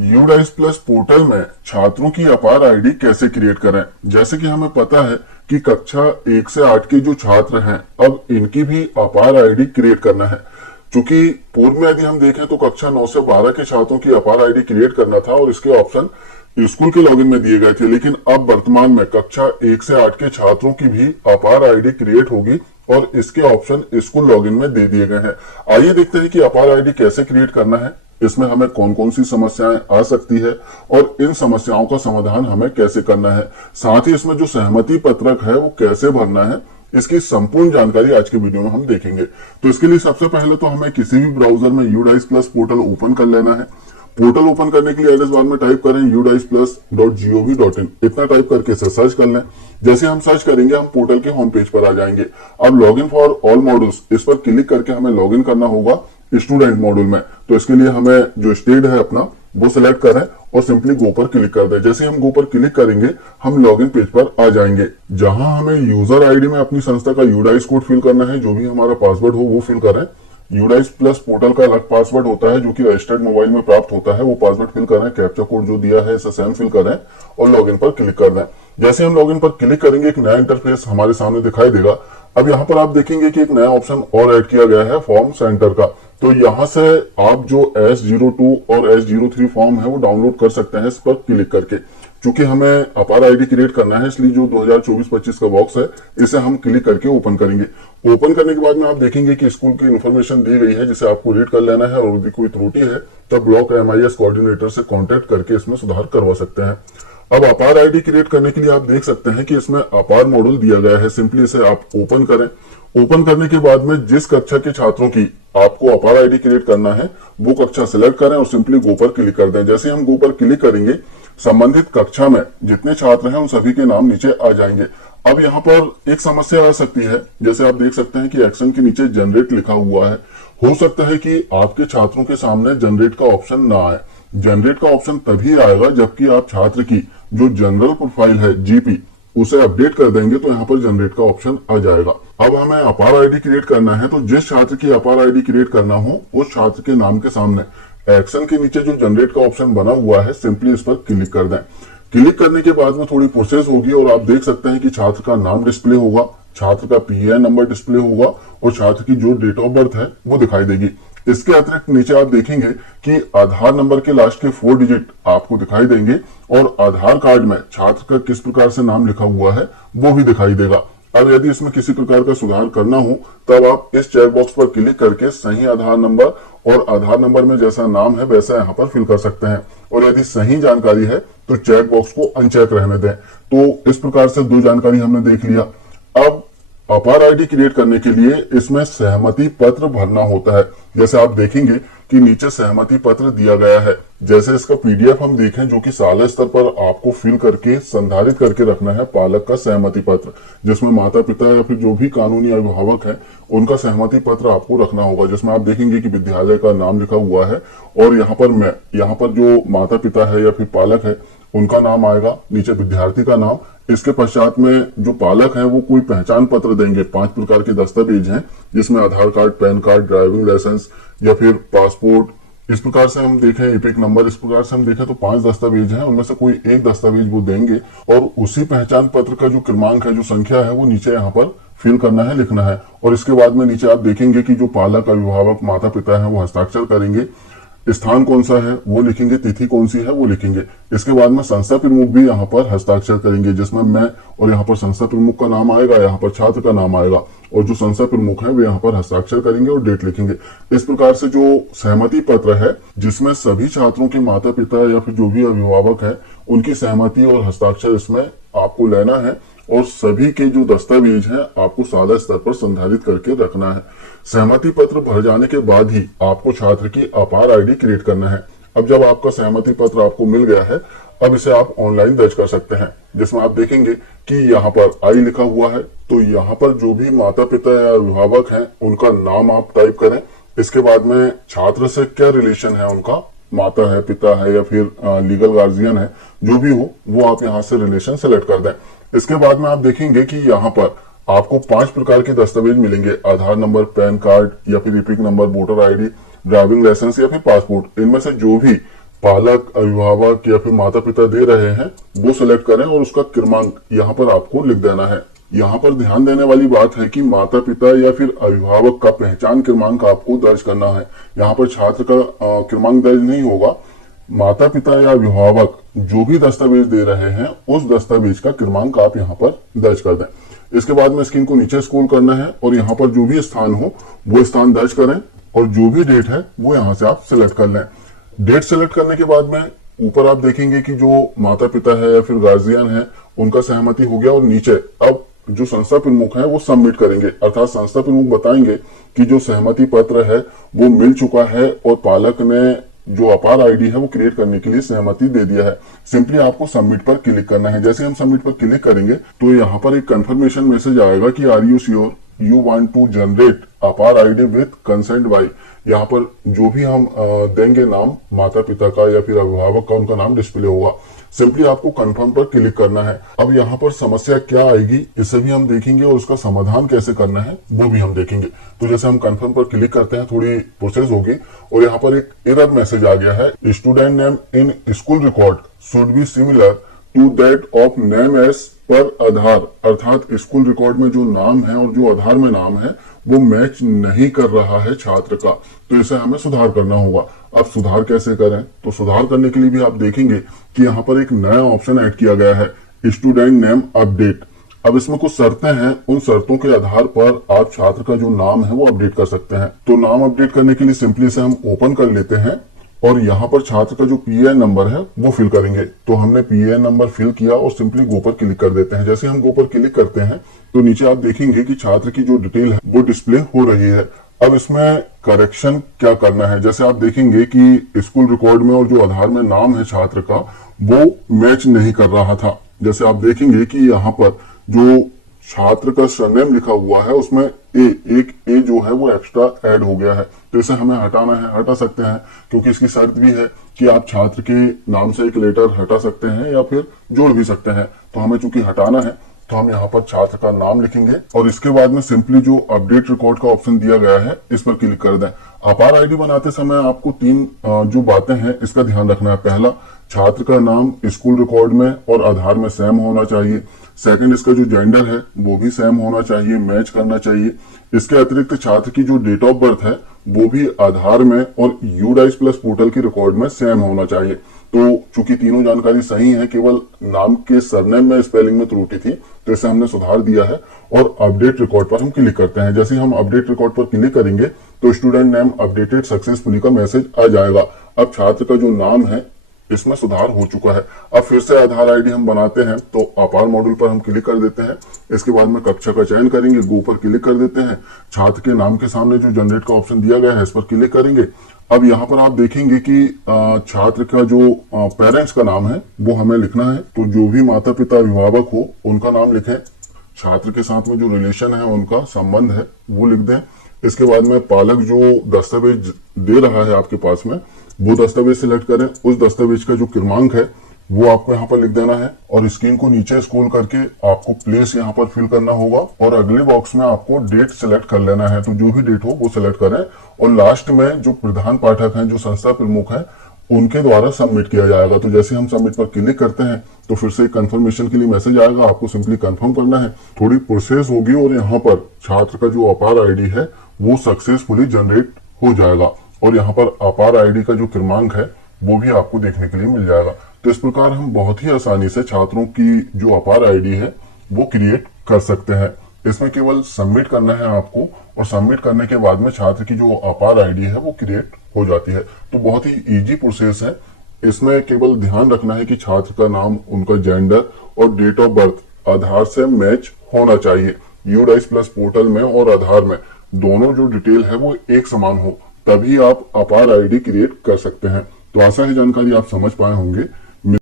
UDISE plus portal में छात्रों की अपार आईडी कैसे क्रिएट करें। जैसे कि हमें पता है कि कक्षा 1 से 8 के जो छात्र हैं, अब इनकी भी अपार आईडी क्रिएट करना है। क्योंकि पूर्व में यदि हम देखें तो कक्षा 9 से 12 के छात्रों की अपार आईडी क्रिएट करना था और इसके ऑप्शन स्कूल के लॉगिन में दिए गए थे, लेकिन अब वर्तमान में कक्षा 1 से 8 के छात्रों की भी अपार आईडी क्रिएट होगी और इसके ऑप्शन स्कूल लॉगिन में दे दिए गए हैं। आइए देखते हैं कि अपार आईडी कैसे क्रिएट करना है, इसमें हमें कौन कौन सी समस्याएं आ सकती है और इन समस्याओं का समाधान हमें कैसे करना है। साथ ही इसमें जो सहमति पत्रक है वो कैसे भरना है, इसकी संपूर्ण जानकारी आज के वीडियो में हम देखेंगे। तो इसके लिए सबसे पहले तो हमें किसी भी ब्राउजर में यूडाइस प्लस पोर्टल ओपन कर लेना है। पोर्टल ओपन करने के लिए एड्रेस बार में टाइप करें udisplus.gov.in। इतना टाइप करके इसे सर्च कर लें। जैसे हम सर्च करेंगे हम पोर्टल के होम पेज पर आ जाएंगे। अब लॉगिन फॉर ऑल मॉड्यूल्स इस पर क्लिक करके हमें लॉगिन करना होगा स्टूडेंट मॉड्यूल में। तो इसके लिए हमें जो स्टेट है अपना वो सिलेक्ट करें और सिंपली गो पर क्लिक कर दें। जैसे हम गो पर क्लिक करेंगे हम लॉगिन पेज पर आ जाएंगे, जहां हमें यूजर आईडी में अपनी संस्था का यूडाइस कोड फिल करना है। जो भी हमारा पासवर्ड हो वो फिल करें। यूडाइस प्लस पोर्टल का अलग पासवर्ड होता है जो कि रजिस्टर्ड मोबाइल में प्राप्त होता है, वो पासवर्ड फिल करें। कैप्चा कोड जो दिया है इसे सेम फिल करें और लॉगिन पर क्लिक कर दें। जैसे हम लॉगिन पर क्लिक करेंगे एक नया इंटरफेस हमारे सामने दिखाई देगा। अब यहाँ पर आप देखेंगे कि एक नया ऑप्शन और ऐड किया गया है फॉर्म सेंटर का। तो यहाँ से आप जो S02 और S03 फॉर्म है वो डाउनलोड कर सकते हैं इस पर क्लिक करके। चूंकि हमें अपार आईडी क्रिएट करना है इसलिए जो 2024-25 का बॉक्स है इसे हम क्लिक करके ओपन करेंगे। ओपन करने के बाद में आप देखेंगे कि स्कूल की इन्फॉर्मेशन दी गई है जिसे आपको रीड कर लेना है और यदि कोई त्रुटि है तब ब्लॉक MIS कोऑर्डिनेटर से कांटेक्ट करके इसमें सुधार करवा सकते हैं। अब अपार आईडी क्रिएट करने के लिए आप देख सकते हैं कि इसमें अपार मॉड्यूल दिया गया है। सिंपली इसे आप ओपन करें। ओपन करने के बाद में जिस कक्षा के छात्रों की आपको अपार आईडी क्रिएट करना है वो कक्षा सिलेक्ट करें और सिंपली गो पर क्लिक कर दें। जैसे हम गो पर क्लिक करेंगे संबंधित कक्षा में जितने छात्र हैं उन सभी के नाम नीचे आ जाएंगे। अब यहाँ पर एक समस्या आ सकती है। जैसे आप देख सकते हैं कि एक्शन के नीचे जनरेट लिखा हुआ है। हो सकता है कि आपके छात्रों के सामने जनरेट का ऑप्शन ना आए। जनरेट का ऑप्शन तभी आएगा जबकि आप छात्र की जो जनरल प्रोफाइल है GP उसे अपडेट कर देंगे तो यहाँ पर जनरेट का ऑप्शन आ जाएगा। अब हमें अपार आईडी क्रिएट करना है तो जिस छात्र की अपार आईडी क्रिएट करना हो उस छात्र के नाम के सामने एक्शन के नीचे जो जनरेट का ऑप्शन बना हुआ है सिंपली इस पर क्लिक कर दें। क्लिक करने के बाद में थोड़ी प्रोसेस होगी और आप देख सकते हैं कि छात्र का नाम डिस्प्ले होगा, छात्र का PIN नंबर डिस्प्ले होगा और छात्र की जो डेट ऑफ बर्थ है वो दिखाई देगी। इसके अतिरिक्त नीचे आप देखेंगे कि आधार नंबर के लास्ट के 4 डिजिट आपको दिखाई देंगे और आधार कार्ड में छात्र का किस प्रकार से नाम लिखा हुआ है वो भी दिखाई देगा। अब यदि इसमें किसी प्रकार का सुधार करना हो तब आप इस चेक बॉक्स पर क्लिक करके सही आधार नंबर और आधार नंबर में जैसा नाम है वैसा यहाँ पर फिल कर सकते हैं और यदि सही जानकारी है तो चेक बॉक्स को अनचेक रहने दें। तो इस प्रकार से 2 जानकारी हमने देख लिया। अब अपार आईडी क्रिएट करने के लिए इसमें सहमति पत्र भरना होता है। जैसे आप देखेंगे कि नीचे सहमति पत्र दिया गया है। जैसे इसका PDF हम देखें जो कि साल स्तर पर आपको फिल करके संधारित करके रखना है पालक का सहमति पत्र, जिसमें माता पिता या फिर जो भी कानूनी अभिभावक है उनका सहमति पत्र आपको रखना होगा। जिसमें आप देखेंगे कि विद्यालय का नाम लिखा हुआ है और यहाँ पर जो माता पिता है या फिर पालक है उनका नाम आएगा, नीचे विद्यार्थी का नाम। इसके पश्चात में जो पालक है वो कोई पहचान पत्र देंगे। 5 प्रकार के दस्तावेज हैं जिसमें Aadhaar card, PAN card, driving licence या फिर पासपोर्ट। इस प्रकार से हम देखें एपिक नंबर, इस प्रकार से हम देखें तो 5 दस्तावेज हैं, उनमें से कोई एक दस्तावेज वो देंगे और उसी पहचान पत्र का जो क्रमांक है, जो संख्या है वो नीचे यहाँ पर फिल करना है, लिखना है। और इसके बाद में नीचे आप देखेंगे कि जो पालक, अभिभावक, माता पिता है वो हस्ताक्षर करेंगे। स्थान कौन सा है वो लिखेंगे, तिथि कौन सी है वो लिखेंगे। इसके बाद में संस्था प्रमुख भी यहाँ पर हस्ताक्षर करेंगे, जिसमें मैं और यहाँ पर संस्था प्रमुख का नाम आएगा, यहाँ पर छात्र का नाम आएगा और जो संस्था प्रमुख है वो यहाँ पर हस्ताक्षर करेंगे और डेट लिखेंगे। इस प्रकार से जो सहमति पत्र है जिसमें सभी छात्रों के माता पिता या फिर जो भी अभिभावक है उनकी सहमति और हस्ताक्षर इसमें आपको लेना है और सभी के जो दस्तावेज हैं आपको सादा स्तर पर संधारित करके रखना है। सहमति पत्र भर जाने के बाद ही आपको छात्र की अपार आईडी क्रिएट करना है। अब जब आपका सहमति पत्र आपको मिल गया है अब इसे आप ऑनलाइन दर्ज कर सकते हैं, जिसमें आप देखेंगे कि यहाँ पर आई लिखा हुआ है। तो यहाँ पर जो भी माता पिता या अभिभावक हैं उनका नाम आप टाइप करें। इसके बाद में छात्र से क्या रिलेशन है उनका, माता है, पिता है या फिर लीगल गार्जियन है, जो भी हो वो आप यहाँ से रिलेशन सेलेक्ट कर दें। इसके बाद में आप देखेंगे कि यहाँ पर आपको 5 प्रकार के दस्तावेज मिलेंगे, आधार नंबर, पैन कार्ड या फिर EPIC number, voter ID, driving licence या फिर पासपोर्ट। इनमें से जो भी पालक, अभिभावक या फिर माता पिता दे रहे हैं वो सिलेक्ट करें और उसका क्रमांक यहाँ पर आपको लिख देना है। यहाँ पर ध्यान देने वाली बात है कि माता पिता या फिर अभिभावक का पहचान क्रमांक आपको दर्ज करना है। यहाँ पर छात्र का क्रमांक दर्ज नहीं होगा। माता पिता या अभिभावक जो भी दस्तावेज दे रहे हैं उस दस्तावेज का क्रमांक आप यहाँ पर दर्ज कर दें। इसके बाद में स्क्रीन को नीचे स्क्रॉल करना है और यहाँ पर जो भी स्थान हो वो स्थान दर्ज करें और जो भी डेट है वो यहाँ से आप सिलेक्ट कर लें। डेट सिलेक्ट करने के बाद में ऊपर आप देखेंगे कि जो माता पिता है या फिर गार्जियन है उनका सहमति हो गया और नीचे अब जो संस्था प्रमुख है वो सबमिट करेंगे, अर्थात संस्था प्रमुख बताएंगे कि जो सहमति पत्र है वो मिल चुका है और पालक ने जो अपार आईडी है वो क्रिएट करने के लिए सहमति दे दिया है। सिंपली आपको सबमिट पर क्लिक करना है। जैसे हम सबमिट पर क्लिक करेंगे तो यहाँ पर एक कंफर्मेशन मैसेज आएगा कि are you sure you want to generate APAAR ID with consent by. यहाँ पर जो भी हम देंगे नाम माता पिता का या फिर अभिभावक का, उनका नाम डिस्प्ले होगा। सिंपली आपको कंफर्म पर क्लिक करना है। अब यहाँ पर समस्या क्या आएगी इसे भी हम देखेंगे और उसका समाधान कैसे करना है वो भी हम देखेंगे। तो जैसे हम कंफर्म पर क्लिक करते हैं थोड़ी प्रोसेस होगी और यहाँ पर एक एरर मैसेज आ गया है, student name in school record should be similar to that of name as per Aadhaar. अर्थात स्कूल रिकॉर्ड में जो नाम है और जो आधार में नाम है वो मैच नहीं कर रहा है छात्र का, तो इसे हमें सुधार करना होगा। अब सुधार कैसे करें, तो सुधार करने के लिए भी आप देखेंगे कि यहाँ पर एक नया ऑप्शन ऐड किया गया है, स्टूडेंट नेम अपडेट। अब इसमें कुछ शर्तें हैं, उन शर्तों के आधार पर आप छात्र का जो नाम है वो अपडेट कर सकते हैं। तो नाम अपडेट करने के लिए सिंपली इसे हम ओपन कर लेते हैं और यहाँ पर छात्र का जो पीएन नंबर है वो फिल करेंगे। तो हमने पीएन नंबर फिल किया और सिंपली गो पर क्लिक कर देते हैं। जैसे हम गो पर क्लिक करते हैं तो नीचे आप देखेंगे कि छात्र की जो डिटेल है वो डिस्प्ले हो रही है। अब इसमें करेक्शन क्या करना है, जैसे आप देखेंगे कि स्कूल रिकॉर्ड में और जो आधार में नाम है छात्र का वो मैच नहीं कर रहा था। जैसे आप देखेंगे कि यहाँ पर जो छात्र का सरनेम लिखा हुआ है उसमें एक ए जो है वो एक्स्ट्रा ऐड हो गया है, तो इसे हमें हटाना है। हटा सकते हैं क्योंकि इसकी शर्त भी है कि आप छात्र के नाम से एक लेटर हटा सकते हैं या फिर जोड़ भी सकते हैं। तो हमें चूंकि हटाना है तो हम यहाँ पर छात्र का नाम लिखेंगे और इसके बाद में सिंपली जो अपडेट रिकॉर्ड का ऑप्शन दिया गया है इस पर क्लिक कर दें। अपार आईडी बनाते समय आपको तीन जो बातें हैं इसका ध्यान रखना है। पहला, छात्र का नाम स्कूल रिकॉर्ड में और आधार में सेम होना चाहिए। सेकंड, इसका जो जेंडर है वो भी सेम होना चाहिए, मैच करना चाहिए। इसके अतिरिक्त छात्र की जो डेट ऑफ बर्थ है वो भी आधार में और यूडाइस प्लस पोर्टल की रिकॉर्ड में सेम होना चाहिए। तो चूंकि तीनों जानकारी सही है, केवल नाम के सरनेम में स्पेलिंग में त्रुटि थी, तो इसे हमने सुधार दिया है और अपडेट रिकॉर्ड पर हम क्लिक करते हैं। जैसे हम अपडेट रिकॉर्ड पर क्लिक करेंगे तो स्टूडेंट नेम अपडेटेड सक्सेसफुली का मैसेज आ जाएगा। अब छात्र का जो नाम है इसमें सुधार हो चुका है। अब फिर से आधार आईडी हम बनाते हैं, तो अपार मॉड्यूल पर हम क्लिक कर देते हैं। इसके बाद में कक्षा का चयन करेंगे, गो पर क्लिक कर देते हैं। छात्र के नाम के सामने जो जनरेट का ऑप्शन दिया गया है इस पर क्लिक करेंगे। अब यहाँ पर आप देखेंगे कि छात्र का जो पेरेंट्स का नाम है वो हमें लिखना है, तो जो भी माता पिता अभिभावक हो उनका नाम लिखें। छात्र के साथ में जो रिलेशन है, उनका संबंध है, वो लिख दें। इसके बाद में पालक जो दस्तावेज दे रहा है आपके पास में, वो दस्तावेज सिलेक्ट करें। उस दस्तावेज का जो क्रमांक है वो आपको यहाँ पर लिख देना है और स्क्रीन को नीचे स्क्रॉल करके आपको प्लेस यहाँ पर फिल करना होगा और अगले बॉक्स में आपको डेट सिलेक्ट कर लेना है। तो जो भी डेट हो वो सिलेक्ट करें और लास्ट में जो प्रधान पाठक हैं, जो संस्था प्रमुख हैं, उनके द्वारा सबमिट किया जाएगा। तो जैसे हम सबमिट पर क्लिक करते हैं तो फिर से कंफर्मेशन के लिए मैसेज आएगा, आपको सिंपली कंफर्म करना है। थोड़ी प्रोसेस होगी और यहाँ पर छात्र का जो अपार आईडी है वो सक्सेसफुली जनरेट हो जाएगा और यहाँ पर अपार आईडी का जो क्रमांक है वो भी आपको देखने के लिए मिल जाएगा। तो इस प्रकार हम बहुत ही आसानी से छात्रों की जो अपार आईडी है वो क्रिएट कर सकते हैं। इसमें केवल सबमिट करना है आपको और सबमिट करने के बाद में छात्र की जो अपार आईडी है वो क्रिएट हो जाती है। तो बहुत ही इजी प्रोसेस है। इसमें केवल ध्यान रखना है कि छात्र का नाम, उनका जेंडर और डेट ऑफ बर्थ आधार से मैच होना चाहिए। यूडाइस प्लस पोर्टल में और आधार में दोनों जो डिटेल है वो एक समान हो, तभी आप अपार आईडी क्रिएट कर सकते हैं। तो आशा है जानकारी आप समझ पाए होंगे।